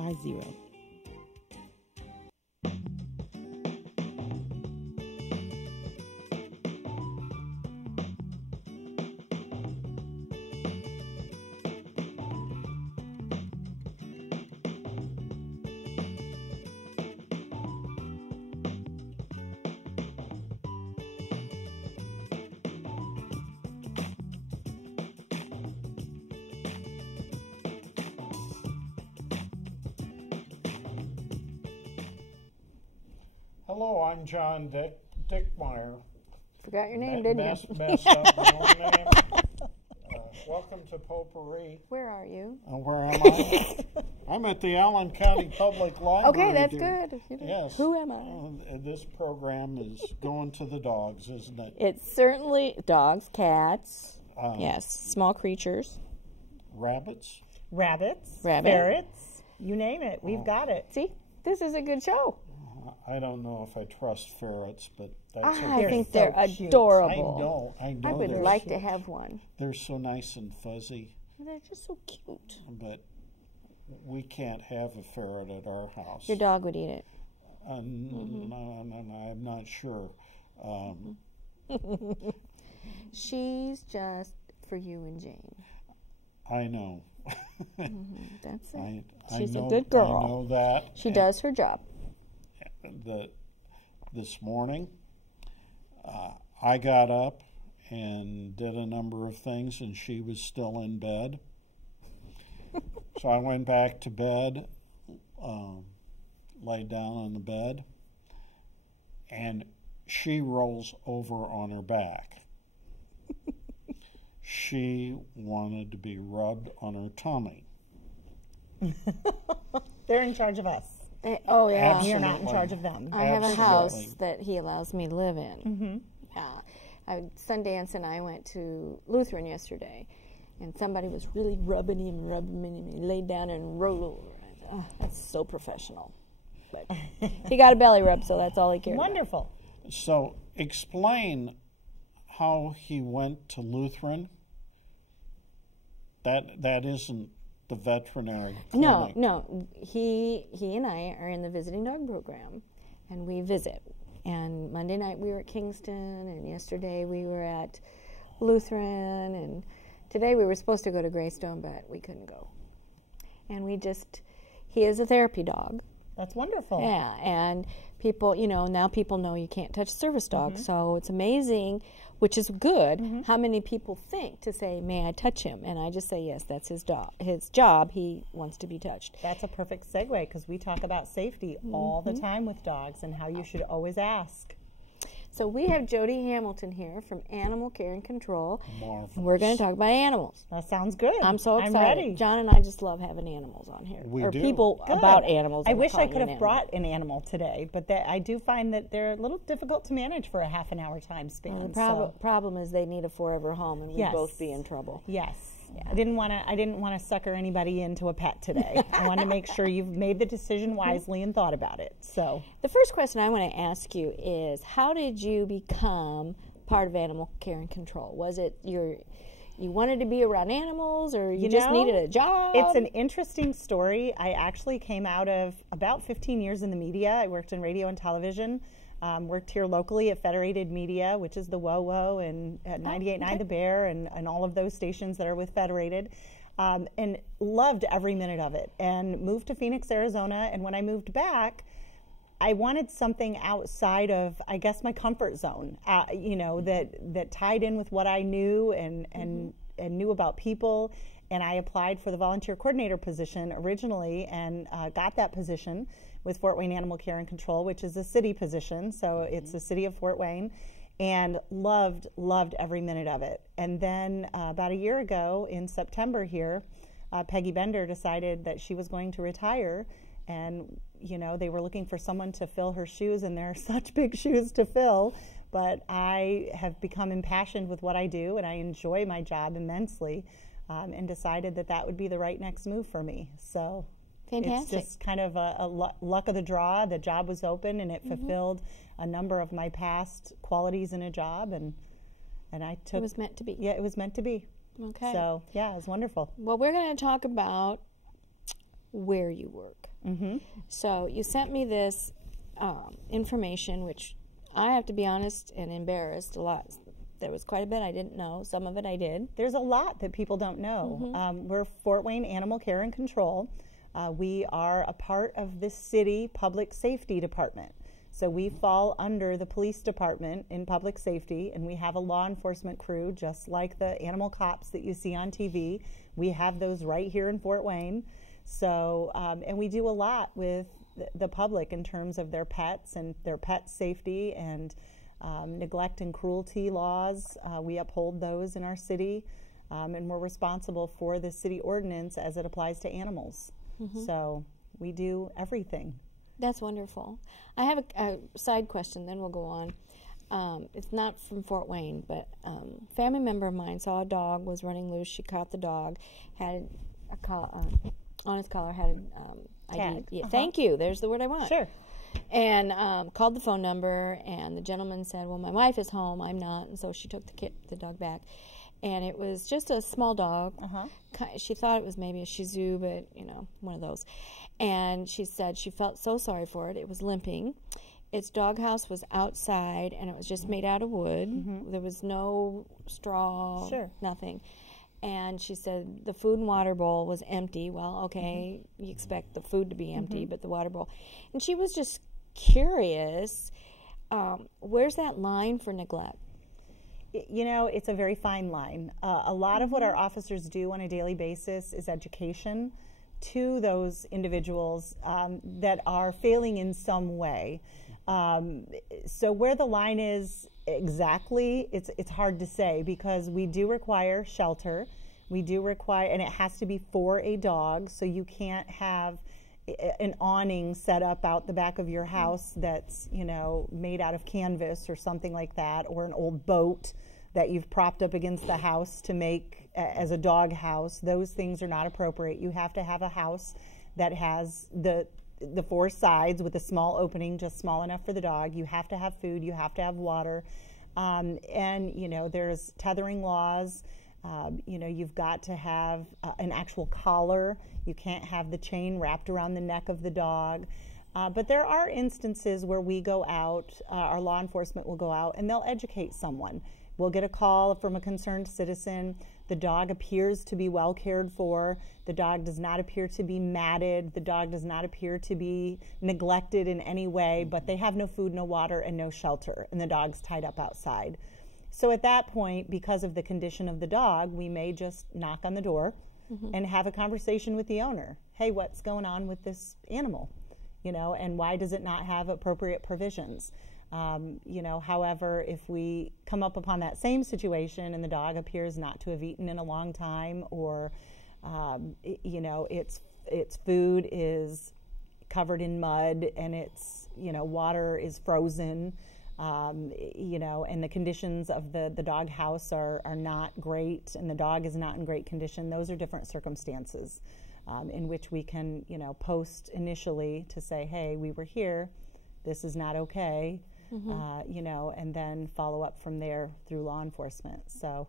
888-450-8250. Hello, I'm John Dickmeyer. Forgot your name, didn't you? Messed up my own name. Welcome to Potpourri. Where are you? Where am I? I'm at the Allen County Public Library. Okay, that's good. Yes. Who am I? This program is going to the dogs, isn't it? It's certainly dogs, cats, yes, small creatures. Rabbits? Rabbits, Rabbit. ferrets, you name it. We've got it. See, this is a good show. I don't know if I trust ferrets, but that's I okay. think They're they're so cute. adorable. I know. I would they're like so- to have one. They're so nice and fuzzy, They're just so cute. but we can't have a ferret at our house. Your dog would eat it. No, I'm not sure. She's just for you and Jane. I know. That's it. I She's know, a good girl. I know that. She does her job. This morning, I got up and did a number of things, and she was still in bed. So I went back to bed, laid down on the bed, and she rolls over on her back. She wanted to be rubbed on her tummy. They're in charge of us. Oh, yeah. Absolutely. You're not in charge of them. I have a Absolutely. house that he allows me to live in. Yeah. Sundance and I went to Lutheran yesterday, and somebody was really rubbing him, and he laid down and rolled over. I thought, oh, that's so professional. But he got a belly rub, so that's all he cared about. Wonderful. So explain how he went to Lutheran. That isn't the veterinary clinic. No. He and I are in the visiting dog program, and we visit. And Monday night we were at Kingston, and yesterday we were at Lutheran, and today we were supposed to go to Greystone, but we couldn't go. And he is a therapy dog. That's wonderful. Yeah, and people, now people know you can't touch service dogs, so it's amazing, which is good, how many people think to say, may I touch him? And I just say, yes, that's his job. He wants to be touched. That's a perfect segue because we talk about safety all the time with dogs and how you should always ask. So we have Jodi Hamilton here from Animal Care and Control. Marvelous. We're going to talk about animals. That sounds good. I'm so excited. I'm ready. John and I just love having animals on here. We or do. people Good. about animals. I and wish I calling could an have animal. brought an animal today, but I do find that they're a little difficult to manage for a half an hour time span. Well, the problem is they need a forever home, and we'd Yes. both be in trouble. Yes. I didn't want to sucker anybody into a pet today. I want to make sure you've made the decision wisely and thought about it. So The first question I want to ask you is, how did you become part of Animal Care and Control? Was it you wanted to be around animals, or you just needed a job? It's an interesting story. I actually came out of about 15 years in the media. I worked in radio and television. Worked here locally at Federated Media, which is the WOWO, and at 98.9 The Bear, and all of those stations that are with Federated, and loved every minute of it. And moved to Phoenix, Arizona, and when I moved back, I wanted something outside of, I guess, my comfort zone, that tied in with what I knew and knew about people. And I applied for the volunteer coordinator position originally and got that position with Fort Wayne Animal Care and Control, which is a city position. So it's the city of Fort Wayne, and loved every minute of it. And then about a year ago in September here, Peggy Bender decided that she was going to retire, and they were looking for someone to fill her shoes, and there are such big shoes to fill. But I have become impassioned with what I do, and I enjoy my job immensely, and decided that would be the right next move for me. So Fantastic. it's just kind of a luck of the draw. The job was open, and it fulfilled a number of my past qualities in a job, and I took. It was meant to be. Yeah, it was meant to be. Okay. So yeah, it was wonderful. Well, we're going to talk about where you work. So you sent me this information, which I have to be honest and embarrassed a lot. There was quite a bit I didn't know. Some of it I did. There's a lot that people don't know. We're Fort Wayne Animal Care and Control. We are a part of the city public safety department. So we fall under the police department in public safety, and we have a law enforcement crew just like the animal cops that you see on TV. We have those right here in Fort Wayne. So, and we do a lot with the public in terms of their pets and their pet safety and neglect and cruelty laws. We uphold those in our city, and we're responsible for the city ordinance as it applies to animals. So we do everything. That's wonderful. I have a side question, then we'll go on. It's not from Fort Wayne, but a family member of mine saw a dog was running loose. She caught the dog, had on its collar, had an Tag. ID. Yeah, thank you. There's the word I want. Sure. And called the phone number, and the gentleman said, well, my wife is home, I'm not, and so she took the dog back. And it was just a small dog. She thought it was maybe a Shih Tzu, but, you know, one of those. And she said she felt so sorry for it. It was limping. Its doghouse was outside, and it was just made out of wood. There was no straw, nothing. And she said the food and water bowl was empty. Well, okay, you expect the food to be empty, but the water bowl. And she was just curious, where's that line for neglect? You know, it's a very fine line. A lot of what our officers do on a daily basis is education to those individuals that are failing in some way. So where the line is exactly, it's hard to say, because we do require shelter. We do require, and it has to be for a dog, so you can't have an awning set up out the back of your house that's, you know, made out of canvas or something like that, or an old boat that you've propped up against the house to make as a dog house. Those things are not appropriate. You have to have a house that has the four sides with a small opening, just small enough for the dog. You have to have food. You have to have water. And, you know, there's tethering laws. You know, you've got to have an actual collar. You can't have the chain wrapped around the neck of the dog. But there are instances where we go out, our law enforcement will go out, and they'll educate someone. We'll get a call from a concerned citizen. The dog appears to be well cared for. The dog does not appear to be matted. The dog does not appear to be neglected in any way, but they have no food, no water, and no shelter, and the dog's tied up outside. So at that point, because of the condition of the dog, we may just knock on the door and have a conversation with the owner. Hey, what's going on with this animal? You know, and why does it not have appropriate provisions? You know, however, if we come up upon that same situation and the dog appears not to have eaten in a long time, or you know, its food is covered in mud and its, you know, water is frozen, you know, and the conditions of the dog house are not great, and the dog is not in great condition, those are different circumstances in which we can, you know, post initially to say, hey, we were here, this is not okay. You know, and then follow up from there through law enforcement. So,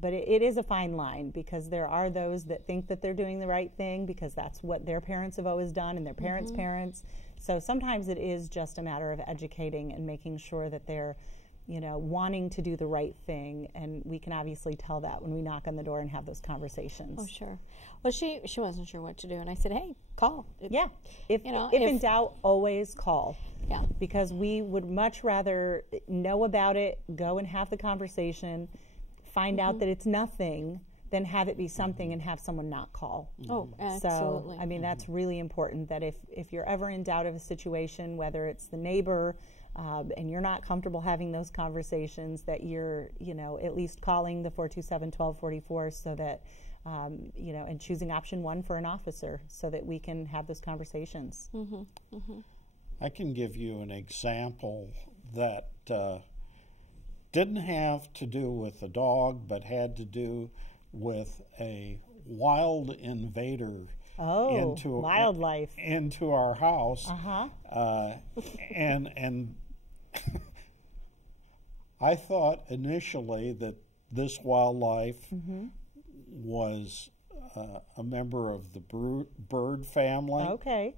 but it is a fine line, because there are those that think that they're doing the right thing because that's what their parents have always done and their parents' parents. So sometimes it is just a matter of educating and making sure that they're, you know, wanting to do the right thing, and we can obviously tell that when we knock on the door and have those conversations. Oh, sure. Well, she wasn't sure what to do, and I said, hey, call. Yeah. If in doubt, always call. Yeah. Because we would much rather know about it, go and have the conversation, find out that it's nothing, than have it be something and have someone not call. Oh, absolutely. So, I mean, that's really important, that if you're ever in doubt of a situation, whether it's the neighbor, and you're not comfortable having those conversations, that you're, you know, at least calling the 427-1244 so that, you know, and choosing option 1 for an officer so that we can have those conversations. I can give you an example that didn't have to do with a dog, but had to do with a wild invader into wildlife into our house. And I thought initially that this wildlife was a member of the bird family. Okay.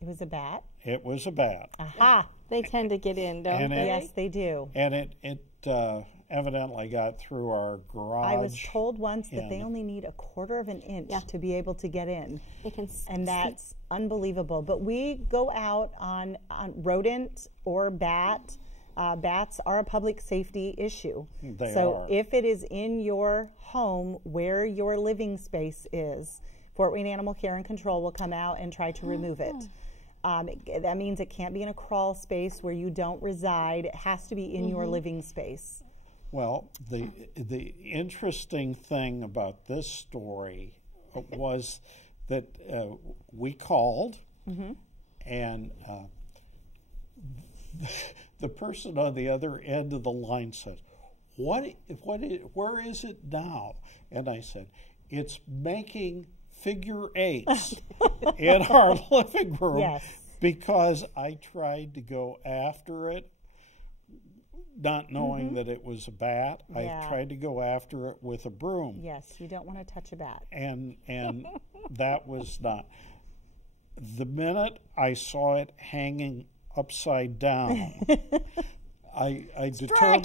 It was a bat. It was a bat. Aha. They tend to get in, don't they? Yes, they do. And it evidently got through our garage. I was told once that they only need 1/4 of an inch to be able to get in. They can and that's unbelievable. But we go out on rodent or bat. Bats are a public safety issue. They so are. if it is in your home where your living space is, Fort Wayne Animal Care and Control will come out and try to remove it. That means it can't be in a crawl space where you don't reside. It has to be in your living space. Well, the interesting thing about this story was that we called, and the person on the other end of the line says, where is it now? And I said, it's making figure eights in our living room because I tried to go after it, not knowing that it was a bat. I tried to go after it with a broom. Yes, you don't want to touch a bat. And that was not. The minute I saw it hanging upside down, I determined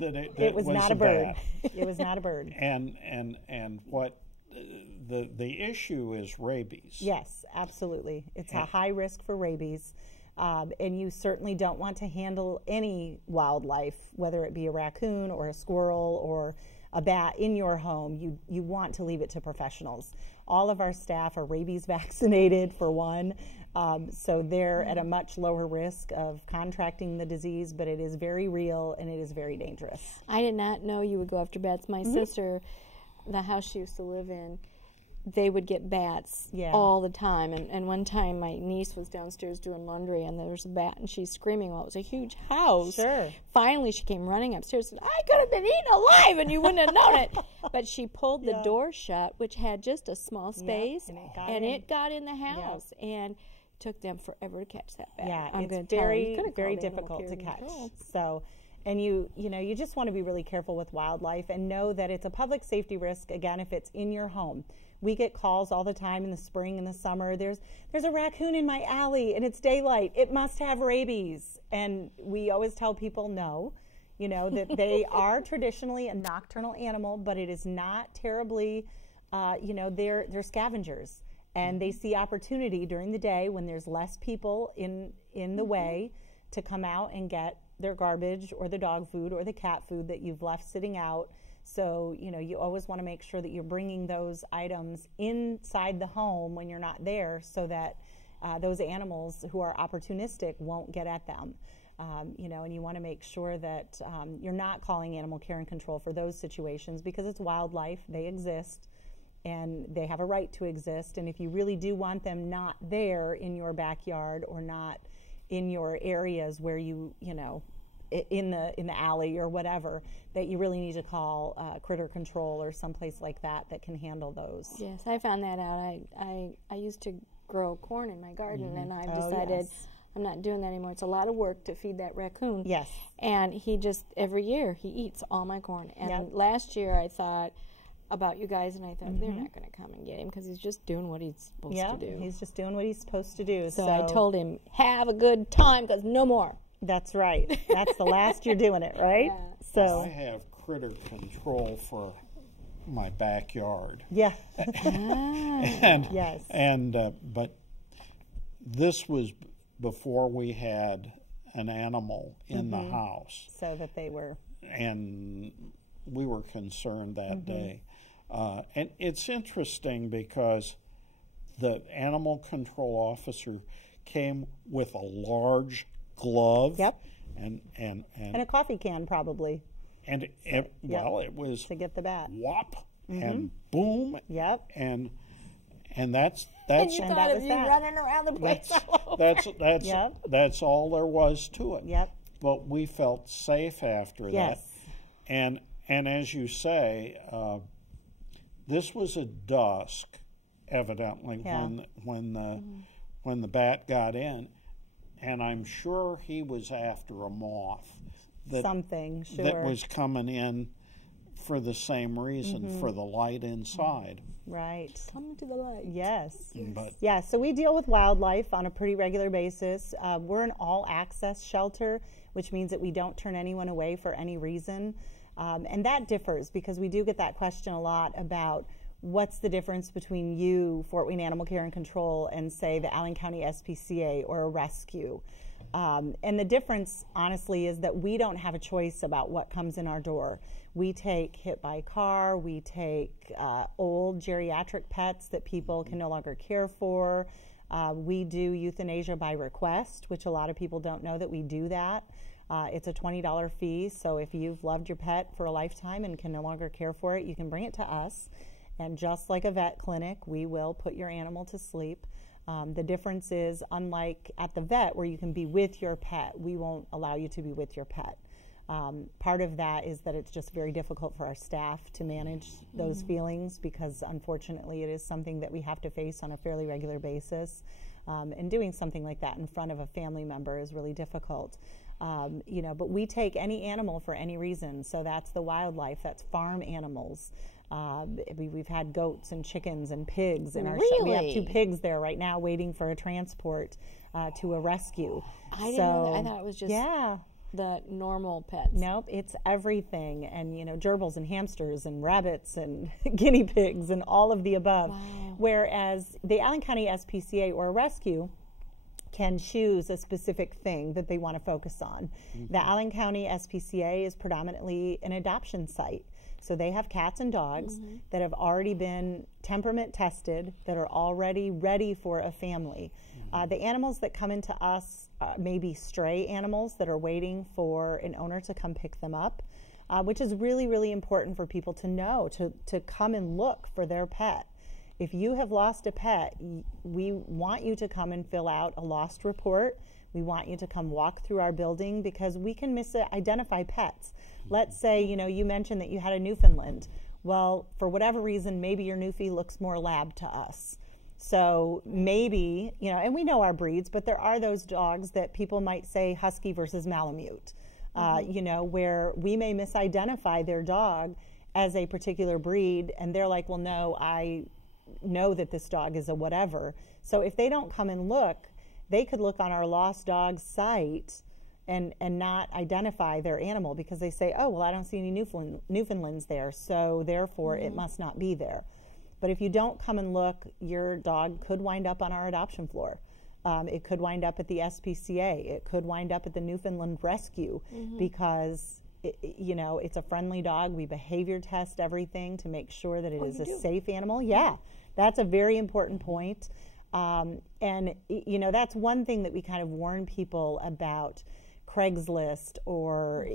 that it was not a bird. Bat. It was not a bird. And what the issue is rabies. Yes, absolutely. It's a high risk for rabies. And you certainly don't want to handle any wildlife, whether it be a raccoon or a squirrel or a bat in your home. You want to leave it to professionals. All of our staff are rabies vaccinated, for one, so they're at a much lower risk of contracting the disease, but it is very real and it is very dangerous. I did not know you would go after bats. My sister, the house she used to live in, they would get bats all the time. And one time my niece was downstairs doing laundry and there was a bat and she's screaming. Well, it was a huge house. Sure. Finally, she came running upstairs and said, I could have been eaten alive and you wouldn't have known it. But she pulled the door shut, which had just a small space, and it got in the house. And it took them forever to catch that bat. Yeah, I'm it's very difficult to catch. So, and you just want to be really careful with wildlife and know that it's a public safety risk, again, if it's in your home. We get calls all the time in the spring and the summer. There's a raccoon in my alley and it's daylight. It must have rabies. And we always tell people no, that they are traditionally a nocturnal animal, but it is not terribly, they're scavengers. And they see opportunity during the day when there's less people in the way to come out and get their garbage or the dog food or the cat food that you've left sitting out. So, you always want to make sure that you're bringing those items inside the home when you're not there so that those animals who are opportunistic won't get at them. And you want to make sure that you're not calling animal care and control for those situations because it's wildlife. They exist and they have a right to exist. And if you really do want them not there in your backyard or not in your areas where in the alley or whatever, that you really need to call critter control or someplace like that can handle those. Yes, I found that out. I used to grow corn in my garden, and I've decided I'm not doing that anymore. It's a lot of work to feed that raccoon. Yes. And he just, every year, he eats all my corn. And last year I thought about you guys, and I thought, they're not going to come and get him because he's just doing what he's supposed to do. Yeah, he's just doing what he's supposed to do. So I told him, have a good time because no more. That's right. That's the last you're doing it, right? Yeah. So I have critter control for my backyard. Yeah. But this was before we had an animal in the house. So that they were. And we were concerned that day. And it's interesting because the animal control officer came with a large glove. Yep. And a coffee can probably. And it was to get the bat. Whop and boom. Yep. And that's and you thought of you running around the place all over. That's all there was to it. Yep. But we felt safe after that. And as you say, this was at dusk, evidently, when the bat got in. And I'm sure he was after a moth that was coming in for the same reason, for the light inside. Right. Come to the light. Yes. But Yeah, so we deal with wildlife on a pretty regular basis. We're an all-access shelter, which means that we don't turn anyone away for any reason. And that differs because we do get that question a lot about what's the difference between you, Fort Wayne Animal Care and Control, and say the Allen County SPCA or a rescue. And the difference, honestly, is that we don't have a choice about what comes in our door. We take hit by car, we take old geriatric pets that people can no longer care for. We do euthanasia by request, which a lot of people don't know that we do that. It's a $20 fee, so if you've loved your pet for a lifetime and can no longer care for it, you can bring it to us. And just like a vet clinic, we will put your animal to sleep. The difference is, unlike at the vet where you can be with your pet, we won't allow you to be with your pet. Part of that is that it's just very difficult for our staff to manage those feelings because unfortunately it is something that we have to face on a fairly regular basis. And doing something like that in front of a family member is really difficult. But we take any animal for any reason. So that's the wildlife, that's farm animals. We've had goats and chickens and pigs in our We have 2 pigs there right now waiting for a transport to a rescue. I didn't know that. I thought it was just the normal pets. Nope, it's everything. And, gerbils and hamsters and rabbits and guinea pigs and all of the above. Wow. Whereas the Allen County SPCA or a rescue can choose a specific thing that they want to focus on. The Allen County SPCA is predominantly an adoption site. So they have cats and dogs that have already been temperament tested, that are already ready for a family. The animals that come into us may be stray animals that are waiting for an owner to come pick them up, which is really, really important for people to know, to come and look for their pet. If you have lost a pet, we want you to come and fill out a lost report. We want you to come walk through our building because we can misidentify pets. Let's say, you mentioned that you had a Newfoundland. Well, for whatever reason, maybe your Newfie looks more lab to us. So maybe, and we know our breeds, but there are those dogs that people might say Husky versus Malamute, where we may misidentify their dog as a particular breed, and they're like, well, no, I know that this dog is a whatever. So if they don't come and look, they could look on our lost dogs site and not identify their animal because they say, oh, well, I don't see any Newfoundlands there, so therefore it must not be there. But if you don't come and look, your dog could wind up on our adoption floor. It could wind up at the SPCA. It could wind up at the Newfoundland Rescue because it's a friendly dog. We behavior test everything to make sure that it is a safe animal. Yeah, that's a very important point. And that's one thing that we kind of warn people about Craigslist or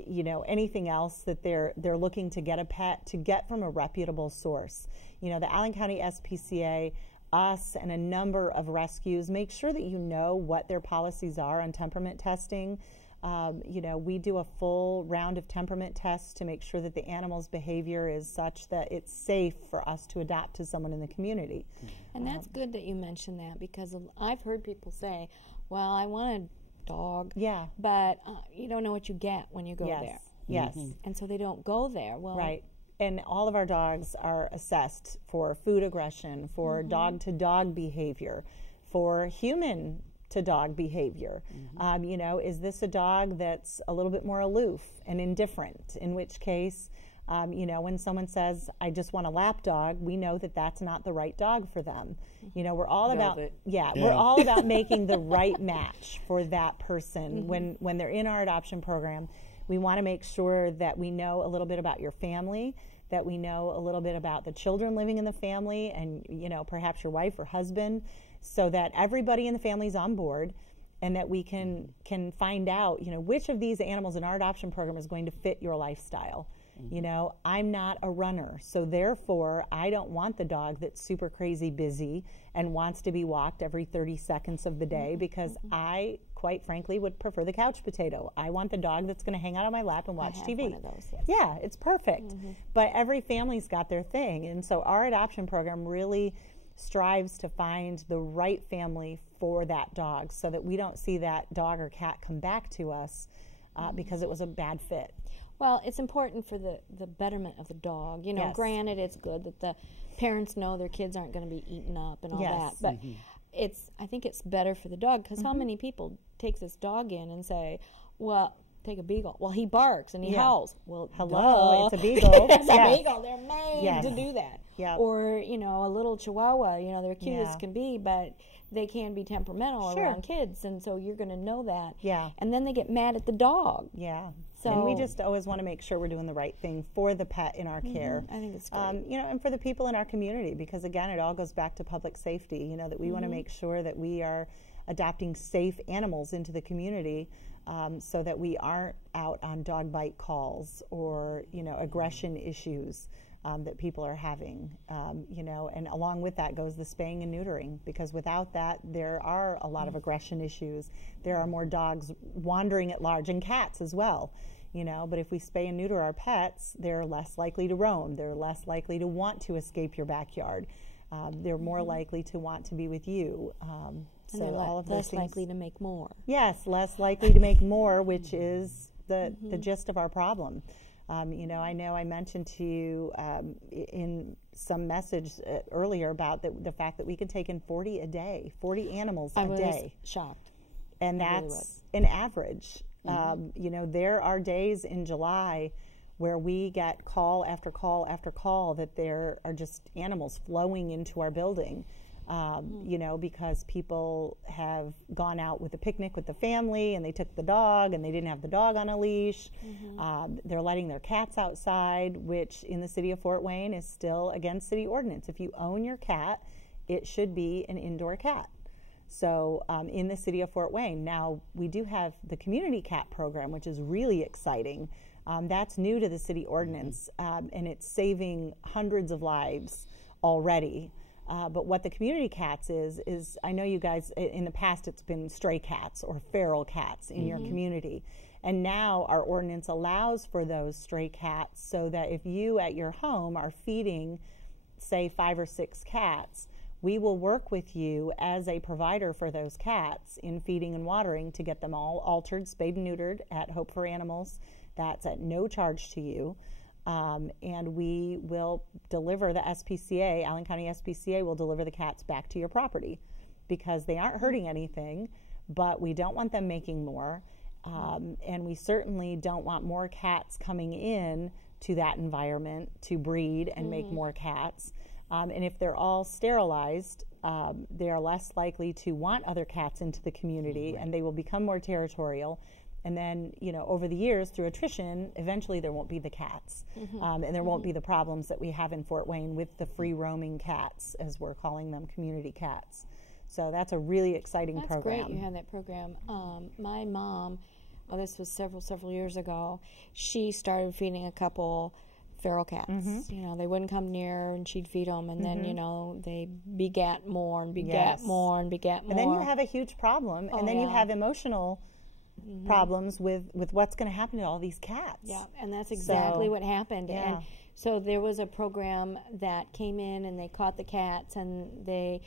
anything else that they're looking to get a pet, to get from a reputable source. The Allen County SPCA, us, and a number of rescues make sure that you know what their policies are on temperament testing. We do a full round of temperament tests to make sure that the animal's behavior is such that it's safe for us to adopt to someone in the community. And that's good that you mentioned that because I've heard people say, well, I want a dog, but you don't know what you get when you go there. Yes. And so they don't go there. Well, right. And all of our dogs are assessed for food aggression, for dog-to-dog behavior, for human-to-dog behavior. Is this a dog that's a little bit more aloof and indifferent? In which case, when someone says, I just want a lap dog, we know that that's not the right dog for them. We're all about, we're all about making the right match for that person. When they're in our adoption program, we want to make sure that we know a little bit about your family, that we know a little bit about the children living in the family and, perhaps your wife or husband, so that everybody in the family is on board and that we can find out, which of these animals in our adoption program is going to fit your lifestyle. I'm not a runner, so therefore I don't want the dog that's super crazy busy and wants to be walked every 30 seconds of the day because I, quite frankly, would prefer the couch potato. I want the dog that's going to hang out on my lap and watch TV. One of those, yes. Yeah, it's perfect. But every family's got their thing, and so our adoption program really strives to find the right family for that dog so that we don't see that dog or cat come back to us because it was a bad fit. Well, it's important for the betterment of the dog. You know, Yes. granted, it's good that the parents know their kids aren't going to be eaten up and all Yes. that, but I think it's better for the dog, because how many people take this dog in and say, well, take a beagle. Well, he barks and he howls. Well, hello, duh. it's a beagle. It's a Yes. beagle. They're made Yes. to do that. Yeah. Or, you know, a little chihuahua, you know, they're cute Yeah. as can be, but they can be temperamental Sure. around kids, and so you're going to know that. Yeah. And then they get mad at the dog. Yeah. So and we just always want to make sure we're doing the right thing for the pet in our care. I think it's great. You know, and for the people in our community, because again, it all goes back to public safety. You know, that we want to make sure that we are adopting safe animals into the community, so that we aren't out on dog bite calls or, you know, aggression issues that people are having. You know, and along with that goes the spaying and neutering, because without that, there are a lot of aggression issues. There are more dogs wandering at large, and cats as well. You know, but if we spay and neuter our pets, they're less likely to roam. They're less likely to want to escape your backyard. They're more likely to want to be with you. And So they're all of those less things. likely to make more. Yes, less likely to make more, which is the gist of our problem. You know I mentioned to you in some message earlier about the fact that we can take in 40 a day, 40 animals I a was day. shocked. And I really that's an average. You know, there are days in July where we get call after call after call that there are just animals flowing into our building. You know, because people have gone out with a picnic with the family and they took the dog and they didn't have the dog on a leash. They're letting their cats outside, which in the city of Fort Wayne is still against city ordinance. If you own your cat, it should be an indoor cat. So in the city of Fort Wayne. Now, we do have the community cat program, which is really exciting. That's new to the city ordinance, and it's saving hundreds of lives already. But what the community cats is I know you guys, in the past it's been stray cats or feral cats in your community. And now our ordinance allows for those stray cats, so that if you at your home are feeding, say, 5 or 6 cats, we will work with you as a provider for those cats in feeding and watering to get them all altered, spayed and neutered at Hope for Animals. That's at no charge to you. And we will deliver the SPCA, Allen County SPCA will deliver the cats back to your property, because they aren't hurting anything, but we don't want them making more. And we certainly don't want more cats coming in to that environment to breed and make more cats. And if they're all sterilized, they are less likely to want other cats into the community, and they will become more territorial. And then, you know, over the years, through attrition, eventually there won't be the cats. And there won't be the problems that we have in Fort Wayne with the free roaming cats, as we're calling them, community cats. So that's a really exciting program. That's great you have that program. My mom, this was several years ago, she started feeding a couple feral cats. You know, they wouldn't come near, and she'd feed them, and then, you know, they begat more and begat more and begat more. And then you have a huge problem, and then you have emotional problems with what's going to happen to all these cats. Yeah, and that's exactly what happened. Yeah. And so there was a program that came in, and they caught the cats, and they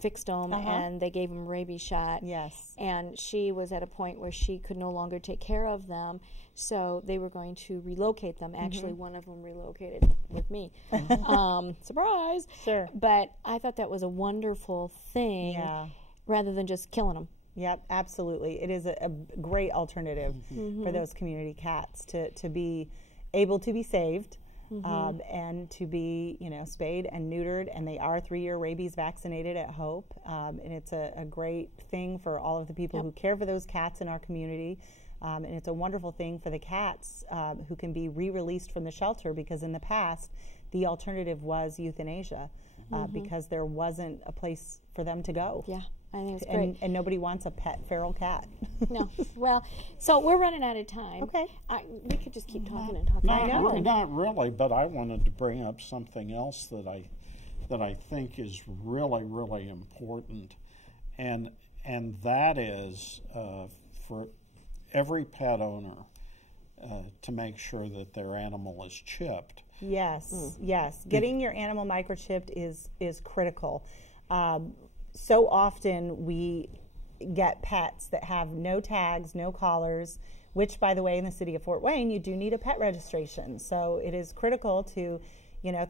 fixed them, and they gave them a rabies shot. Yes. And she was at a point where she could no longer take care of them, so they were going to relocate them. Actually, one of them relocated with me. Surprise! Sure. But I thought that was a wonderful thing, rather than just killing them. Yep, absolutely. It is a great alternative for those community cats to be able to be saved. And to be, you know, spayed and neutered, and they are 3-year rabies vaccinated at Hope, and it's a great thing for all of the people who care for those cats in our community, and it's a wonderful thing for the cats who can be re-released from the shelter, because in the past the alternative was euthanasia, because there wasn't a place for them to go. Yeah, I think it's great. And nobody wants a pet feral cat. No. Well, so we're running out of time. Okay. We could just keep talking and talking. Not really, but I wanted to bring up something else that I think is really, really important, and that is for every pet owner to make sure that their animal is chipped. Yes, yes. Getting your animal microchipped is critical. So often we get pets that have no tags, no collars, which, by the way, in the city of Fort Wayne, you do need a pet registration. So it is critical to,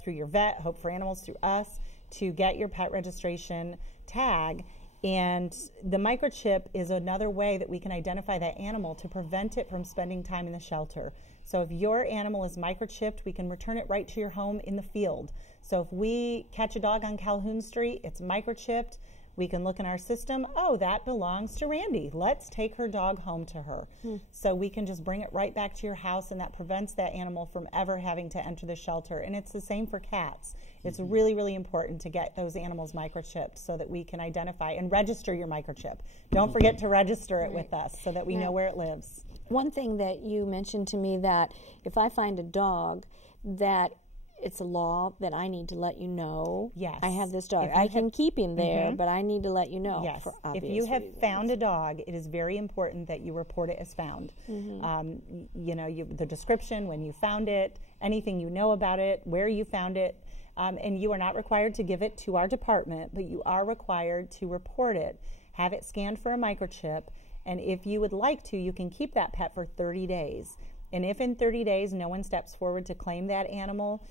through your vet, Hope for Animals, through us, to get your pet registration tag. And the microchip is another way that we can identify that animal to prevent it from spending time in the shelter. So if your animal is microchipped, we can return it right to your home in the field. So if we catch a dog on Calhoun Street, it's microchipped, we can look in our system, oh, that belongs to Randi. Let's take her dog home to her. So we can just bring it right back to your house, and that prevents that animal from ever having to enter the shelter. And it's the same for cats. It's really, really important to get those animals microchipped so that we can identify and register your microchip. Don't forget to register it with us so that we know where it lives. One thing that you mentioned to me, that if I find a dog, that it's a law that I need to let you know. Yes. I have this dog. I can keep him there, but I need to let you know. Yes. For obvious if you have reasons. found a dog, it is very important that you report it as found. The description, when you found it, anything you know about it, where you found it, and you are not required to give it to our department, but you are required to report it, have it scanned for a microchip, and if you would like to, you can keep that pet for 30 days. And if in 30 days no one steps forward to claim that animal,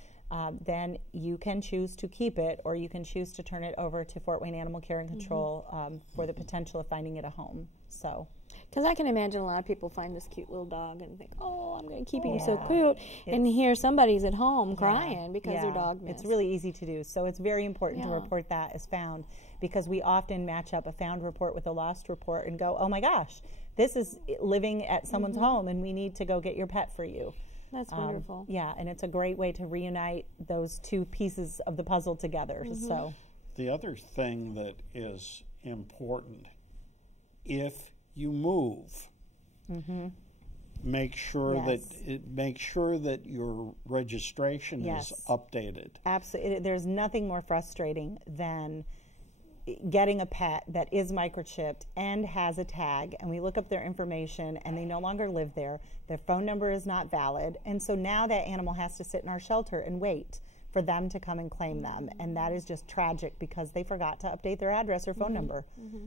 then you can choose to keep it, or you can choose to turn it over to Fort Wayne Animal Care and Control for the potential of finding it a home. So, because I can imagine a lot of people find this cute little dog and think, oh, I'm going to keep him so cute, and here somebody's at home crying because their dog missed. It's really easy to do. So it's very important to report that as found, because we often match up a found report with a lost report and go, oh my gosh, this is living at someone's home, and we need to go get your pet for you. That's wonderful. Yeah, and it's a great way to reunite those two pieces of the puzzle together. So, the other thing that is important, if you move, make sure that your registration is updated. Absolutely. There's nothing more frustrating than getting a pet that is microchipped and has a tag, and we look up their information and they no longer live there, their phone number is not valid, and so now that animal has to sit in our shelter and wait for them to come and claim them, and that is just tragic because they forgot to update their address or phone number.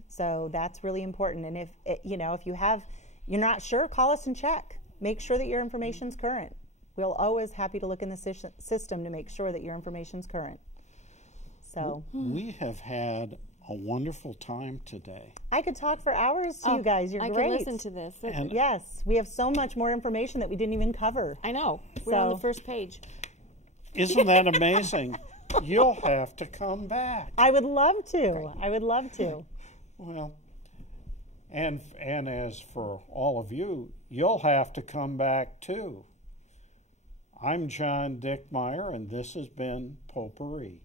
So that's really important. And if you're not sure, call us and check. Make sure that your information's current. We'll always happy to look in the system to make sure that your information's current. So we have had a wonderful time today. I could talk for hours to you guys. You're great. I could listen to this. And yes, we have so much more information that we didn't even cover. I know. We're on the first page. Isn't that amazing? You'll have to come back. I would love to. I would love to. Well, and as for all of you, you'll have to come back too. I'm John Dickmeyer, and this has been Potpourri.